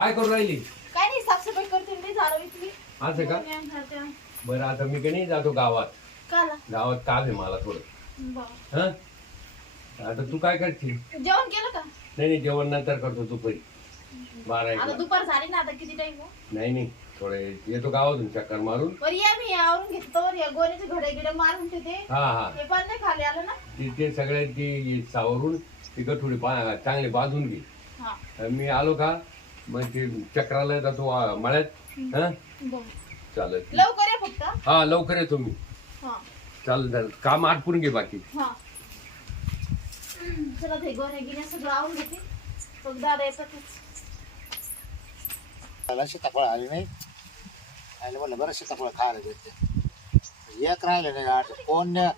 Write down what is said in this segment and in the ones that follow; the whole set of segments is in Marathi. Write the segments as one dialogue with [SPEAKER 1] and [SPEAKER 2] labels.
[SPEAKER 1] काय करू राहिली?
[SPEAKER 2] काय नाही साफसफाई करते मी झाडं इथली
[SPEAKER 1] असं का. बरं आता मी का नाही जातो गावात.
[SPEAKER 2] काला.
[SPEAKER 1] गावात काम आहे मला थोडं.
[SPEAKER 2] बरं.
[SPEAKER 1] हा? आता तू काय करशील?
[SPEAKER 2] जेवण केलं का?
[SPEAKER 1] नाही नाही जेवण नंतर करतो दुपारी. बारा एक
[SPEAKER 2] आता
[SPEAKER 1] वाजता.
[SPEAKER 2] दुपार झाली ना आता किती टाइम
[SPEAKER 1] नाही नाही थोडे येतो गावातून चक्कर मारून.
[SPEAKER 2] या मी आवरून घेतो वर या गोण्याचे घडे गिडे मारून ठेवते.
[SPEAKER 1] हा हा.
[SPEAKER 2] हे पण नाही खाली आलं ना?
[SPEAKER 1] ते ते सगळे ती सावरून ती थोडी पा चांगली बांधून घे.
[SPEAKER 2] हा.
[SPEAKER 1] आणि मी आलो का मग ते चक्राला जातो आ, मळ्यात? हा. चालत
[SPEAKER 2] लवकर या फक्त.
[SPEAKER 1] हा लवकर येतो मी
[SPEAKER 2] हा.
[SPEAKER 1] चालेल चालेल. काम आटपून घे बाकी.
[SPEAKER 2] हा. चला ते गोण्या गिन्या सगळं आवरून घेते. मग दादा येतातच
[SPEAKER 3] मला सीताफळ आली नाही. आले म्हणलं बरं सीताफळ खायला भेटते एक राहिलं नाही आठ कोण ने-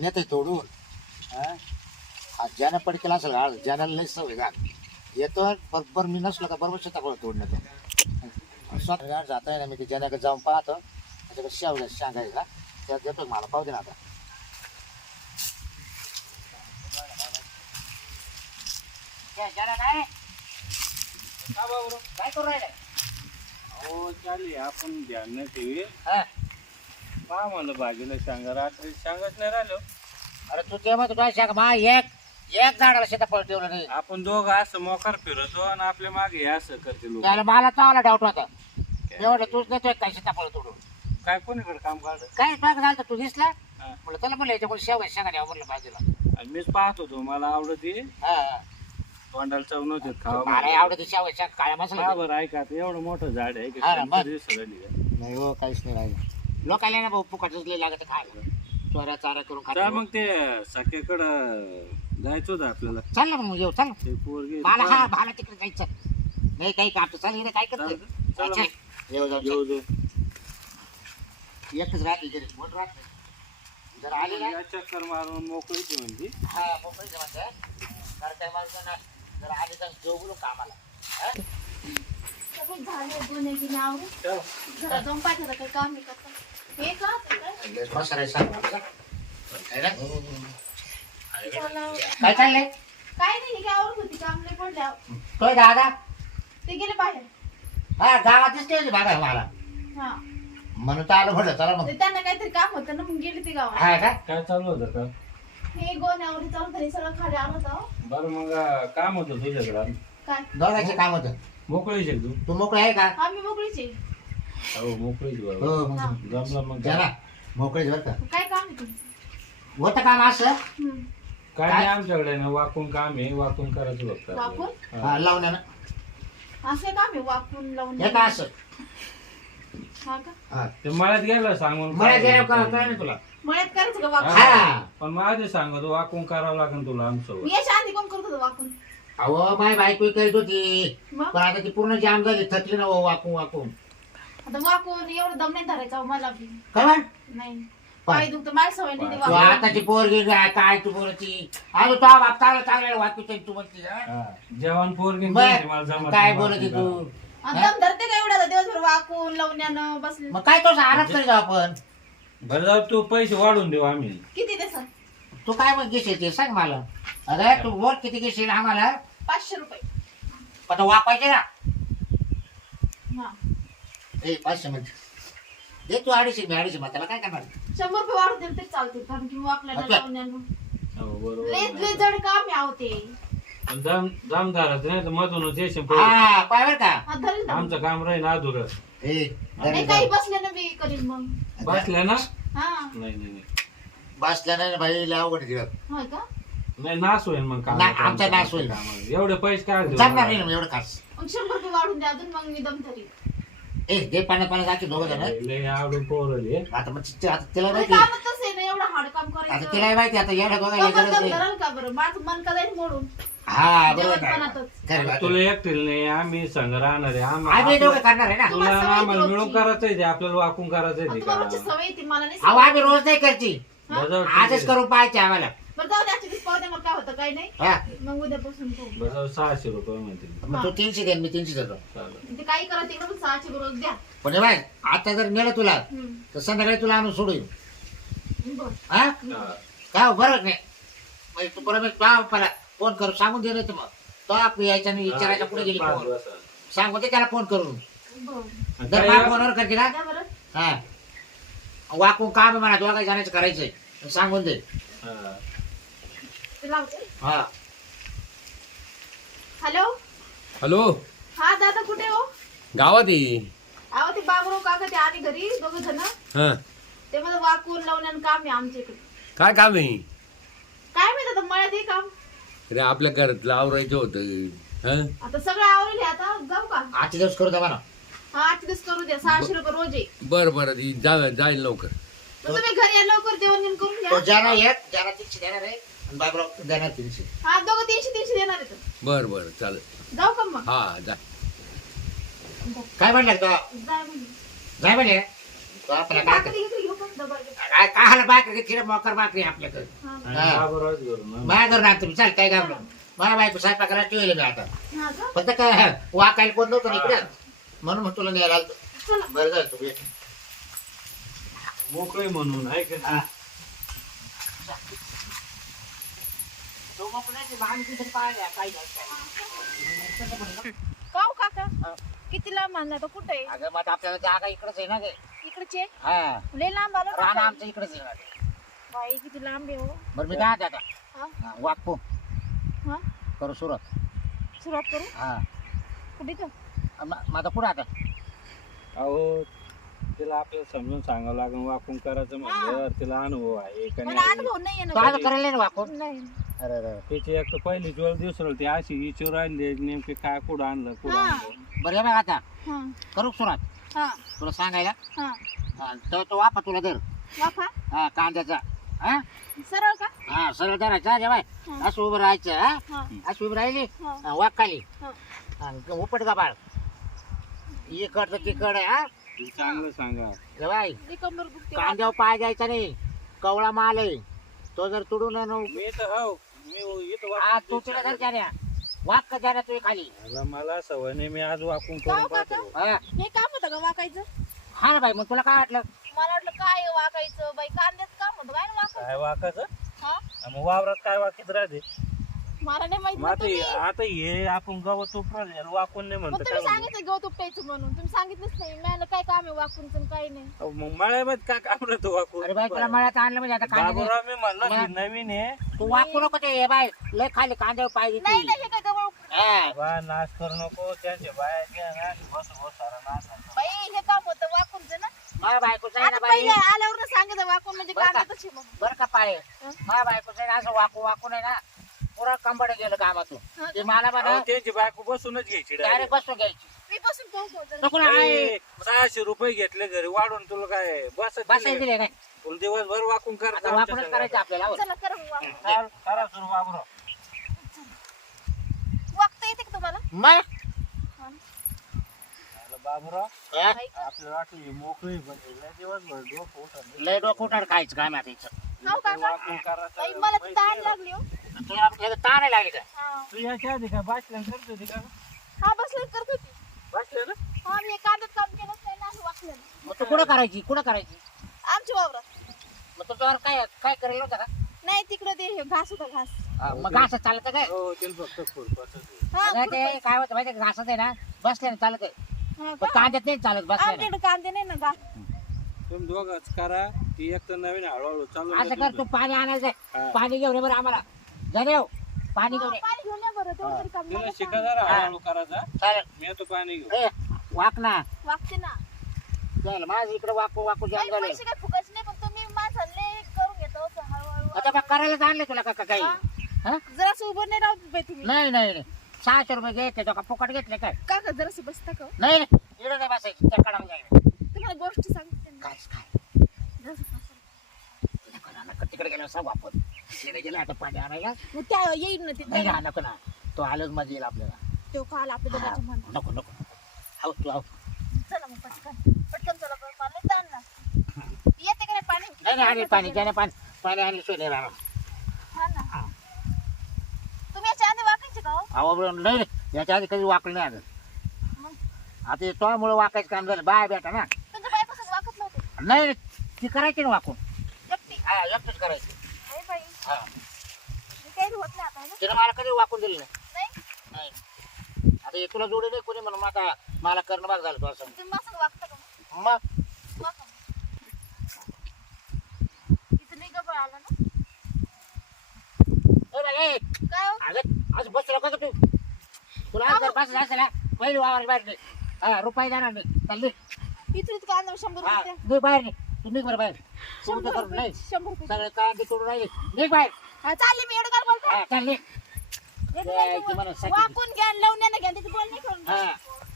[SPEAKER 3] नेते तोडून. हा? हा ज्यानं पडकेला असेल ज्यानं लई सवय गाड येतो बरोबर मी नसलो का बरोबर सीताफळ तोडून येतो स्वतः गाड जाता येईना मी ते ज्यानं जाऊन पाहतो. त्याच्याकडे शेवल्या सांगायला त्यात देतो मला पाहू दे ना आता. काय करू राहिले
[SPEAKER 4] हो चालेल आपण ध्यान नाही ठेवी
[SPEAKER 3] हा.
[SPEAKER 4] पहा म्हणलं भाजीला सांगा रात्री सांगत नाही राहिलो.
[SPEAKER 3] अरे तू तेव्हा तुला सांग मा एक एक झाडाला सीताफळ ठेवलं नाही.
[SPEAKER 4] आपण दोघं असं मोकार फिरतो आणि आपल्या मागे हे असं करते लोक.
[SPEAKER 3] त्याला मला चांगला डाऊट होता. एवढं तूच नेतोय काय सीताफळ तोडून.
[SPEAKER 4] काय कोणीकडे काम काढ
[SPEAKER 3] काय बघ झालं तर तू दिसला?
[SPEAKER 4] हा.
[SPEAKER 3] म्हणलं त्याला म्हणलं याच्याकडे शेवगा शेंगा द्यावं म्हणलं बाजूला
[SPEAKER 4] आणि मीच पाहत होतो मला आवडती.
[SPEAKER 3] हा, हा.
[SPEAKER 4] तोंडाला चव नव्हते खावा
[SPEAKER 3] मला
[SPEAKER 4] म्हणलं.
[SPEAKER 3] आवडते शेवगा शेंगा काळ्या
[SPEAKER 4] का
[SPEAKER 3] मसाला
[SPEAKER 4] बरं ऐका आता एवढं मोठं झाड आहे की
[SPEAKER 3] हा.
[SPEAKER 4] सगळं
[SPEAKER 3] नाही हो काहीच नाही राहिलं. लोकांना ना भाऊ फुकटच लई लागत खायला. चोऱ्या चाऱ्या करून
[SPEAKER 4] तर
[SPEAKER 3] खाता
[SPEAKER 4] मग ते सख्याकडं जायचं होतं आपल्याला
[SPEAKER 3] चाल ना मग येऊ चाल ना.
[SPEAKER 4] ते पोरगे
[SPEAKER 3] मला हा मला तिकडे जायचं नाही काही काम चाल इकडे काय करते
[SPEAKER 4] चालतं. चला
[SPEAKER 3] चल, येऊ जाऊ
[SPEAKER 4] येऊ
[SPEAKER 3] चल. एकच राहते घरी बोल राहत नाही. जर आले ना
[SPEAKER 4] या चक्कर मारून मोकळी म्हणजे
[SPEAKER 3] हा मोकळी जमायचं कारण काय माणसं ना जर आले तर जेव बोलू कामाला हा?
[SPEAKER 2] सगळं झाले गिन्या आवरून घरात जाऊन पाहिजे होतं काय काम नाही करता हे का ते काय?
[SPEAKER 3] लय ना?
[SPEAKER 2] चला.
[SPEAKER 3] काय चाललंय?
[SPEAKER 2] काय नाही हे काय आवरून होती काम नाही पडल्या
[SPEAKER 3] तोय दादा.
[SPEAKER 2] ते गेले बाहेर.
[SPEAKER 3] हा गावात दिसते होती बाबा मला
[SPEAKER 2] हा.
[SPEAKER 3] म्हणून तर आलो म्हटलं चला मग.
[SPEAKER 2] ते त्यांना काहीतरी काम होतं ना मग गेले ते गावात.
[SPEAKER 3] हा का?
[SPEAKER 4] काय चालू होतं का?
[SPEAKER 2] हे गोण्यावर चालून तरी सगळं खाली आलं होतं. हो.
[SPEAKER 4] बरं मग अं, काम होतं तुझ्याकडं.
[SPEAKER 2] काय?
[SPEAKER 3] दोघांचे काम होतं.
[SPEAKER 4] मोकळीच आहे तू?
[SPEAKER 3] तू मोकळी आहे का?
[SPEAKER 2] हा मी मोकळीच आहे.
[SPEAKER 4] हो मोकळीच बरोबर
[SPEAKER 3] हो मग.
[SPEAKER 2] हा.
[SPEAKER 4] जमलं मग
[SPEAKER 3] जरा मोकळीच बरं का.
[SPEAKER 2] काय काम आहे तुमचं?
[SPEAKER 3] होतं काम असं?
[SPEAKER 2] हम्म.
[SPEAKER 4] काय नाही आमच्याकडे ना वाकून काम आहे वाकून करायचं.
[SPEAKER 2] वाकून?
[SPEAKER 4] हा.
[SPEAKER 3] हा लावण्यानं
[SPEAKER 2] असं काम आहे वाकून लावून
[SPEAKER 3] हे का असं?
[SPEAKER 2] हा का?
[SPEAKER 3] हा.
[SPEAKER 4] ते मळ्यात गेलं सांगून
[SPEAKER 3] मला काय नाही. तुला?
[SPEAKER 2] मळ्यात करायचं का वाकून?
[SPEAKER 3] हा.
[SPEAKER 4] पण माझे सांगतो वाकून करावं लागेल तुला आमचं
[SPEAKER 2] मी याच्या आधी कोण करत होतं वाकून?
[SPEAKER 3] अहो माय बायको करीत होती.
[SPEAKER 2] मग?
[SPEAKER 3] पण आता ती पूर्ण जाम झाली थकली ना हो वाकून वाकून.
[SPEAKER 2] आता वाकून एवढं दम नाही धरायचा हो मला बी.
[SPEAKER 3] काय म्हण?
[SPEAKER 2] नाही. पाय दुखतं माझी सवय नाही ते
[SPEAKER 3] तू
[SPEAKER 2] वाकून.
[SPEAKER 3] आताची पोरगी काय काय तू बोलती? अरे तो बाप चांगला चांगला वाकू तू म्हणती हा?
[SPEAKER 4] जेवण पोरगी
[SPEAKER 3] मग काय बोलती तू?
[SPEAKER 2] आणि दम धरते का एवढं दिवसभर वाकून लावण्यानं बसले.
[SPEAKER 3] मग काय तो आराम करी जाऊ आपण?
[SPEAKER 4] बरं जाऊ तू पैसे वाढून देऊ आम्ही.
[SPEAKER 2] किती ते सर
[SPEAKER 3] तू काय मग घेशील ते? सांग मला. अरे तू बोल किती घेशील आम्हाला?
[SPEAKER 2] पाचशे रुपये.
[SPEAKER 3] आता वापायचे ना.
[SPEAKER 2] हा.
[SPEAKER 3] ए पाचशे मध्ये दे तू अडीचशे मी अडीचशे मग त्याला काय करणार?
[SPEAKER 2] शंभर रुपये वाढून दिले तरी चालते कारण की वाकल्यानं
[SPEAKER 3] अच्छा.
[SPEAKER 4] हो,
[SPEAKER 2] लय
[SPEAKER 4] बरोबर.
[SPEAKER 2] लय जड काम आहे अहो ते.
[SPEAKER 4] पण जाम जाम धरायचं नाही तर मधूनच येशील
[SPEAKER 3] हा पाय बर का?
[SPEAKER 2] हा धरेल ना.
[SPEAKER 4] आमचं काम राहील अधुरं.
[SPEAKER 3] ए
[SPEAKER 2] नाही काही बसले ना मी करीन मग.
[SPEAKER 4] बसल्या ना?
[SPEAKER 2] हा.
[SPEAKER 4] नाही नाही नाही.
[SPEAKER 3] बसल्या नाही भाई अवघड दिलं
[SPEAKER 2] होय का?
[SPEAKER 4] नाही नाश होईल मग काम
[SPEAKER 3] नाही, आमचा नाश होईल.
[SPEAKER 4] एवढे पैसे काय
[SPEAKER 3] नाही ना एवढं खास.
[SPEAKER 2] मग शंभर रुपये वाढून द्या अजून मग मी दम धरीन
[SPEAKER 3] ए दे पाण्यात पाण्यात जाते दोघं जण
[SPEAKER 4] लय आवडून पोरले
[SPEAKER 3] आता मग ति- आता तिला
[SPEAKER 2] अरे
[SPEAKER 3] माहिती
[SPEAKER 2] कामच तसं आहे ना एवढं हार्ड काम
[SPEAKER 3] आता
[SPEAKER 2] करायचं
[SPEAKER 3] तिला माहिती आता
[SPEAKER 2] कमर
[SPEAKER 3] गरज
[SPEAKER 2] दम
[SPEAKER 3] नाही
[SPEAKER 2] धराल का बरं माझं मन का जाईल मोडून
[SPEAKER 3] हा बरोबर आहे.
[SPEAKER 2] जेवणपणातच.
[SPEAKER 3] खरं बात
[SPEAKER 4] तुला
[SPEAKER 3] आहे.
[SPEAKER 4] एकटील नाही आम्ही संग राहणार आहे आम-
[SPEAKER 3] आम्ही
[SPEAKER 4] आपलं-
[SPEAKER 3] दोघं करणार आहे ना
[SPEAKER 4] तुला
[SPEAKER 2] तुम्हाला सवय
[SPEAKER 4] आम्हाला
[SPEAKER 2] रोजची.
[SPEAKER 4] मिळून करायचंय ते आपल्याला वाकून करायचंय ते
[SPEAKER 2] तुम्हाला रोजची
[SPEAKER 4] का
[SPEAKER 2] सवय येते मला नाही
[SPEAKER 3] अहो
[SPEAKER 2] सवय.
[SPEAKER 3] आम्ही रोज नाही करची
[SPEAKER 2] हा?
[SPEAKER 3] आजच करून पाहायचे आम्हाला
[SPEAKER 2] बरं जाऊ द्या ऍक्च्युली पाहू द्या मग काय होतं काय नाही.
[SPEAKER 3] हा.
[SPEAKER 2] मग उद्यापासून पाहू.
[SPEAKER 4] आहे. बजाव सहाशे रुपये म्हणते.
[SPEAKER 3] मग तू तीनशे दे मी तीनशे देतो.
[SPEAKER 4] चालेल.
[SPEAKER 2] ते काही करा तिकडे पण सहाशे बरोबर द्या.
[SPEAKER 3] पण हे बाय आता जर नेलं तुला
[SPEAKER 2] हम्म.
[SPEAKER 3] तर संध्याकाळी तुला आणून सोडू
[SPEAKER 2] बरं.
[SPEAKER 3] हा?
[SPEAKER 4] हा.
[SPEAKER 3] काय हो, बरोबर नाही. तू बरोबर पहा मला फोन करू सांगून दे नाही तर मग. तो आप यायच्या विचारायच्या पुढे गेली
[SPEAKER 4] पाच
[SPEAKER 3] फोन.
[SPEAKER 4] वाजता.
[SPEAKER 3] सांगू दे त्याला फोन करून.
[SPEAKER 2] बरं.
[SPEAKER 3] जर फोनवर करते ना?
[SPEAKER 2] द्या बरं.
[SPEAKER 3] हा. वाकून काम आहे म्हणा दोघा जाण्याचं करायचंय. सांगून दे.
[SPEAKER 4] हा.
[SPEAKER 2] लावते.
[SPEAKER 3] हा.
[SPEAKER 2] हॅलो?
[SPEAKER 1] हॅलो?
[SPEAKER 2] हा दादा कुठे हो?
[SPEAKER 1] गावात ये
[SPEAKER 2] अहो ते बाबराव काका ते आले घरी दोघ जण.
[SPEAKER 1] हा.
[SPEAKER 2] ते मला वाकून लावण्यानं काम आहे आमच्या इकडे.
[SPEAKER 1] काय काम आहे?
[SPEAKER 2] काय माहीत आता मळ्यात हे काम.
[SPEAKER 1] अरे आपल्या घरातलं आवरायचं होतं. हा?
[SPEAKER 2] आता सगळं आवडले आता जाऊ का?
[SPEAKER 3] आजचे दिवस करू द्या म्हणा.
[SPEAKER 2] हा आठ दिवस करू द्या सहाशे रुपये रोज आहे.
[SPEAKER 1] बर बर जा जाईल लवकर.
[SPEAKER 2] मग तुम्ही घरी या लवकर जेवण घेऊन करून
[SPEAKER 3] तो एक तीनशे देणार आहे बाबराव देणार तीनशे.
[SPEAKER 2] हा दोघं तीनशे तीनशे देणार आहेत.
[SPEAKER 1] बर बर चालेल.
[SPEAKER 2] जाऊ का मग?
[SPEAKER 1] हा जा.
[SPEAKER 3] काय म्हणलं तो?
[SPEAKER 2] जाय म्हणजे
[SPEAKER 3] जाय म्हणे. तो काय
[SPEAKER 2] भाकरी गिकरी घेऊ का? डबा घेऊ.
[SPEAKER 3] काय काय हाल बाकरी मोकर बाकरी आपल्याकडे.
[SPEAKER 2] हा.
[SPEAKER 3] हा.
[SPEAKER 4] बाबूरावच ना.
[SPEAKER 3] माझ्या तुम्ही चाल काय घाबरू मला बायको स्वयंपाकाला ठेवले मी आता.
[SPEAKER 2] हा का?
[SPEAKER 3] फक्त काय वाकायला कोण नव्हतं ना इकडे? म्हणून मग तुला न्यायला आलतो.
[SPEAKER 2] चला.
[SPEAKER 3] बरं झालं तू भेट
[SPEAKER 4] मोकळे म्हणून आहे का
[SPEAKER 3] हा. तो मग पुण्याची भांडी तिथे पाहिल्या, काय झालं?
[SPEAKER 2] काऊ काका? किती लांब आणला तर कुठे आहे?
[SPEAKER 3] अगं मग आपल्याला जागा इकडेच आहे ना गे.
[SPEAKER 2] इकडचे
[SPEAKER 3] हा.
[SPEAKER 2] लय लांब आलो
[SPEAKER 3] रान
[SPEAKER 2] ना
[SPEAKER 3] आमचं इकडेच आहे ना
[SPEAKER 2] बाई किती लांब आहे हो.
[SPEAKER 3] बरं मी काय आता.
[SPEAKER 2] हा?
[SPEAKER 3] वाकपो
[SPEAKER 2] हा?
[SPEAKER 3] करू सुरत
[SPEAKER 2] सुरुवात करू?
[SPEAKER 3] हा.
[SPEAKER 2] कुठे तर
[SPEAKER 3] माझा पुढे आता?
[SPEAKER 4] अहो तिला आपल्याला समजून सांगावं लागेल वाकून करायचं म्हणल्यावर तिला अनुभव आहे का
[SPEAKER 2] मला
[SPEAKER 4] नाही?
[SPEAKER 2] अनुभव नाही
[SPEAKER 3] तो
[SPEAKER 2] आहे
[SPEAKER 3] आज करायला ना वाकून?
[SPEAKER 2] नाही.
[SPEAKER 3] अरे अरे
[SPEAKER 4] त्याची एक तर पहिली जोड दिवसर ती अशी विचार राहिली नेमके काय कुठं आणलं कुठं
[SPEAKER 2] हा.
[SPEAKER 4] आणलं.
[SPEAKER 3] बरं ये बघ आता.
[SPEAKER 2] हा.
[SPEAKER 3] करू सुरुवात?
[SPEAKER 2] हा.
[SPEAKER 3] तुला सांगायला?
[SPEAKER 2] हा.
[SPEAKER 3] हा, तो तो वापा तुला धर.
[SPEAKER 2] वाफा?
[SPEAKER 3] हा कांद्याचा. हा?
[SPEAKER 2] सरळ का?
[SPEAKER 3] हा सरळ धरायचा जेवाय.
[SPEAKER 2] हा.
[SPEAKER 3] असं उभं राहायचं हा?
[SPEAKER 2] हा.
[SPEAKER 3] अशी उभी राहिली?
[SPEAKER 2] हा.
[SPEAKER 3] हा, वाक खाली
[SPEAKER 2] हा.
[SPEAKER 3] हा, उपट का बाळ? इकडचं तिकड आहे हा
[SPEAKER 4] ती चांगलं सांगा.
[SPEAKER 3] जेवाय
[SPEAKER 2] दुखते
[SPEAKER 3] कांद्यावर पाय द्यायचा नाही. कवळा माल आहे. तो जर तुडून
[SPEAKER 4] मी तर हो मी इथं वाकून
[SPEAKER 3] तू तिला धर जाण्या. वाक का जाण्या खाली?
[SPEAKER 4] मला- मला सवय नाही मी आज वाकून पाहतो.
[SPEAKER 3] हा.
[SPEAKER 2] हे काम होतं का वाकायचं?
[SPEAKER 3] हा ना बाई मग तुला काय वाटलं?
[SPEAKER 2] मला वाटलं काय आहे वाकायचं? बाई कांद्याचं काम होतं काय ना वाकायचं
[SPEAKER 4] काय वाकायचं?
[SPEAKER 2] हा?
[SPEAKER 4] मग वावरात काय वाकीत राहते?
[SPEAKER 2] मला नाही माहीत
[SPEAKER 4] मग
[SPEAKER 2] ना
[SPEAKER 4] आता
[SPEAKER 2] तुम्ही.
[SPEAKER 4] हे- आता हे आपण गवत उपरा वाकून नाही
[SPEAKER 2] मग
[SPEAKER 4] म्हणतो
[SPEAKER 2] तुम्ही
[SPEAKER 4] काय म्हणतो?
[SPEAKER 2] सांगितलं गवत उपटायचं म्हणून. तुम्ही सांगितलंच नाही. मला काय काम आहे वाकूनचं आणि काय नाही.
[SPEAKER 4] अहो, मग मळ्यामध्ये काय काम राहतो वाकून.
[SPEAKER 3] अरे बाई तुला मळ्यात आणलं म्हणजे आता कांदे
[SPEAKER 4] बाबूराव मी म्हणलं
[SPEAKER 3] मला-
[SPEAKER 4] की नवीन आहे.
[SPEAKER 3] तू वाकू नको ते हे बाय लय खाली कांद्यावर पाय
[SPEAKER 2] नाही नाही हे काय गवळ
[SPEAKER 3] हा.
[SPEAKER 4] बा नाश करू नको त्यांच्या बाया घ्या ना बस बस सारा नाश आहे.
[SPEAKER 2] बाई हे काम होतं वाकूनचं ना.
[SPEAKER 3] माझ्या बायकोचं आहे
[SPEAKER 2] आता
[SPEAKER 3] ना बाई.
[SPEAKER 2] पहिले आल्यावर सांगितलं वाकून म्हणजे
[SPEAKER 3] बरं का?
[SPEAKER 2] कांद्यातच आहे मग
[SPEAKER 3] बरं का पाय माझ्या बायकोचं आहे ना असं वाकू वाकू नाही ना. पुरा कंबड गेलं कामातून ते मला
[SPEAKER 4] अहो, त्यांची बायको बसूनच घ्यायची direct.
[SPEAKER 3] डायरेक्ट बसून घ्यायची.
[SPEAKER 2] मी बसून पाहू
[SPEAKER 3] तो कोण आहे?
[SPEAKER 4] ए, सहाशे रुपये घेतले घरी वाढून तुला काय बस
[SPEAKER 3] बसायला दिले
[SPEAKER 4] तुला दिवसभर वाकून
[SPEAKER 3] आता करायचं आपल्याला हो.
[SPEAKER 2] चला करा
[SPEAKER 4] सुरू
[SPEAKER 2] येते का तुम्हाला?
[SPEAKER 3] मग?
[SPEAKER 4] आपल्याला वाटलं ही? मोकळी म्हणजे दिवसभर डोकं
[SPEAKER 3] लय डोकं खायचं काय माहिती
[SPEAKER 4] वाकून करायचं
[SPEAKER 2] मला ताण लागली हो.
[SPEAKER 3] तुला आपल्याला ताण नाही लागली का?
[SPEAKER 2] हा.
[SPEAKER 4] तू याच्या आधी काय बाचल्या करत होती का
[SPEAKER 2] हा बसले करत होती
[SPEAKER 4] बाचल्या ना?
[SPEAKER 2] हा मी कांद्यात काम केलंच नाही ना असं वाकलं
[SPEAKER 3] मग तू कुठं करायची? कुठं करायची?
[SPEAKER 2] आमच्या वावरात.
[SPEAKER 3] मग तुझ्यावर काय काय करेल होतं का?
[SPEAKER 2] नाही तिकडे ते हे घास होता घास.
[SPEAKER 3] हा, मग घास चालत काय?
[SPEAKER 4] हो तिला फक्त खुरपाचं
[SPEAKER 2] हा
[SPEAKER 3] अगं ते काय होतं माहिती घासत आहे ना. बसले ना चालत आहे.
[SPEAKER 2] हा
[SPEAKER 3] पण
[SPEAKER 2] का?
[SPEAKER 3] कांद्यात नाही चालत बसले ना.
[SPEAKER 2] आमच्याकडे कांदे नाही ना घास.
[SPEAKER 4] तुम्ही दोघंच करा. ती एक तर नवीन हळूहळू चालू
[SPEAKER 3] असं कर तू पाणी आणायचं
[SPEAKER 4] हा.
[SPEAKER 3] पाणी घेऊन ये बरं आम्हाला. जाऊ पाणी घेऊन ये.
[SPEAKER 2] पाणी घेऊन या बरं तेवढं तरी काम
[SPEAKER 4] तिला
[SPEAKER 2] मला
[SPEAKER 4] शिका
[SPEAKER 2] सांग.
[SPEAKER 4] जरा हळूहळू करायचा.
[SPEAKER 3] चालेल.
[SPEAKER 4] मी येतो पाणी घेऊ
[SPEAKER 3] ए, वाक ना.
[SPEAKER 2] वागते ना.
[SPEAKER 3] चालेल माझं इकडे वाकू वाकू
[SPEAKER 2] काही पैसे काय फुकट नाही पण तुम्ही माणसाले करून घेतो असं हळूहळू.
[SPEAKER 3] आता मग करायला आणले तुला का का काही.
[SPEAKER 2] हा.
[SPEAKER 3] हा?
[SPEAKER 2] जरासं उभं नाही राहत बाई तुम्ही.
[SPEAKER 3] नाही नाही नाही. सहाशे रुपये घेतले तो का? फुकट घेतले काय?
[SPEAKER 2] का का जरासं बसता का हो?
[SPEAKER 3] नाही नाही. इकडे नाही बसायची. त्या कडाला जायचं.
[SPEAKER 2] तुम्हाला गोष्ट सांगते ना.
[SPEAKER 3] काय काय.
[SPEAKER 2] जरासं बसा.
[SPEAKER 3] तिकडे गेलो सांगू आपण तिकडे गेलो आता पाणी आणायला.
[SPEAKER 2] मग त्या येईल ना
[SPEAKER 3] नाही
[SPEAKER 2] तिथे
[SPEAKER 3] ना नको ना. तो आलोच मध्ये येईल आपल्याला.
[SPEAKER 2] तो काल आपल्या
[SPEAKER 3] हा, नको नको आहो तू आहो
[SPEAKER 2] चला मग पटकन. पटकन चला बरं, मला लई ताण ना. येते का पाणी?
[SPEAKER 3] नाही नाही पाणी त्याने पाणी पाणी आणि सोय नाही राहणार
[SPEAKER 2] हा ना. तुम्ही याच्या आधी वाकायचे का हो?
[SPEAKER 3] बरं, नाही नाही. याच्या आधी कधी वाकलं नाही आलं
[SPEAKER 2] मग?
[SPEAKER 3] आता हे तोमुळे वाकायचं काम झालं. बाय बेटा ना.
[SPEAKER 2] तुमच्या बायपासून वाकत नव्हते.
[SPEAKER 3] नाही. ती करायची ना वाकून.
[SPEAKER 2] एकटी.
[SPEAKER 3] हा एकटंच करायची. हा.
[SPEAKER 2] काही होत नाही आता है ना?
[SPEAKER 3] तिने मला कधी वाकून दिलं नाही.
[SPEAKER 2] नाही?
[SPEAKER 3] नाही. आता हे तुला जोडी नाही कोणी म्हणून मग आता मला करणं भाग झालं
[SPEAKER 2] तुम्ही मस्त वागता का मग?
[SPEAKER 3] मग?
[SPEAKER 2] वागा मग. इथं नाही गबळ आला ना.
[SPEAKER 3] ए बाई, ए,
[SPEAKER 2] काय हो?
[SPEAKER 3] अगं आज बसू नका का तू. तुला आज जर बस असेल ना पहिली वावर बाहेर नाही. हा रुपये देणार नाही चालली
[SPEAKER 2] इथून शंभर
[SPEAKER 3] हा
[SPEAKER 2] रुपये.
[SPEAKER 3] निघ बाहेर निघ. तू निघ बरं बाहेर. तू करून
[SPEAKER 2] रुपये
[SPEAKER 3] नाही.
[SPEAKER 2] शंभर रुपये.
[SPEAKER 3] सगळे करून राहिले. निघ बाहेर.
[SPEAKER 2] हा चालली मी एवढं काय बोलतो
[SPEAKER 3] हा चाल निघ.
[SPEAKER 2] काय
[SPEAKER 3] ती
[SPEAKER 2] बोलतो?
[SPEAKER 3] साकी.
[SPEAKER 2] वाकून घ्या लावून द्या ना घ्या त्याची बोल नाही करून.
[SPEAKER 3] हा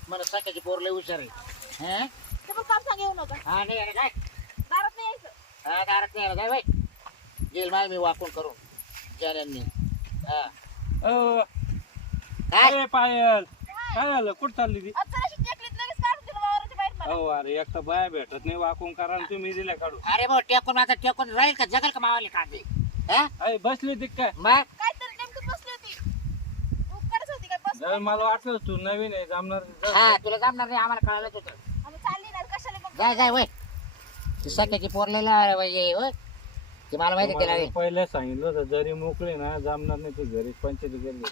[SPEAKER 3] मला सकाळची पोर लय हुशार आहे हा?
[SPEAKER 2] ते पण काम सांग येऊ नका.
[SPEAKER 3] हा नाही अरे काय
[SPEAKER 2] दारात नाही यायचं.
[SPEAKER 3] हा दारात नाही आला काय बाई. गेल माय मी वाकून करून जाण्यांनी हा.
[SPEAKER 4] अ,
[SPEAKER 3] काय?
[SPEAKER 4] ए, पायल. काय? झालं कुठं चालली ती?
[SPEAKER 2] आता अशी टेकलीत लगेच काढून दिलं
[SPEAKER 4] हो अरे एक तर बाया भेटत नाही वाकून करा आणि तुम्ही दिल्या काढू
[SPEAKER 3] अरे भाऊ टेकून आता टेकून राहील का? जगल का मावाले कांदे? हा?
[SPEAKER 4] अरे बसली ती काय
[SPEAKER 3] मग?
[SPEAKER 2] काय तर नेमकं बसली होती. काय बस
[SPEAKER 4] जर मला वाटलं तू नवीन आहे जमणार.
[SPEAKER 3] हा तुला जमणार नाही आम्हाला कळालंच होतं.
[SPEAKER 2] आम्ही चालली ना कशाला मग?
[SPEAKER 3] जाय जाय वय. ती सकाळची पोरलेला होय ती मला माहिती
[SPEAKER 4] तुम्हाला
[SPEAKER 3] केला
[SPEAKER 4] पहिलं सांगितलं होतं जरी मोकळी ना जमणार नाही तू घरी पंचायती गेली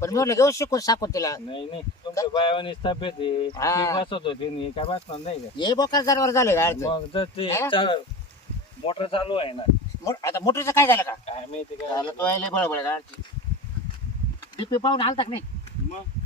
[SPEAKER 3] पण मी म्हटलं घेऊ शिकून साकून तिला.
[SPEAKER 4] नाही नाही. तुमच्या बायावानी तब्येत आहे.
[SPEAKER 3] हा.
[SPEAKER 4] ती बसत होती नी काय बसणार नाही का?
[SPEAKER 3] हे बोकार जनावर झाले का
[SPEAKER 4] मग जर ते
[SPEAKER 3] हा?
[SPEAKER 4] चा- मोटर चालू आहे ना.
[SPEAKER 3] आता मोठीचं काय झालं का?
[SPEAKER 4] काय माहिती काय
[SPEAKER 3] झालं तो यायला बळबळ डीपी पाहून आलता का नाही?
[SPEAKER 4] मग?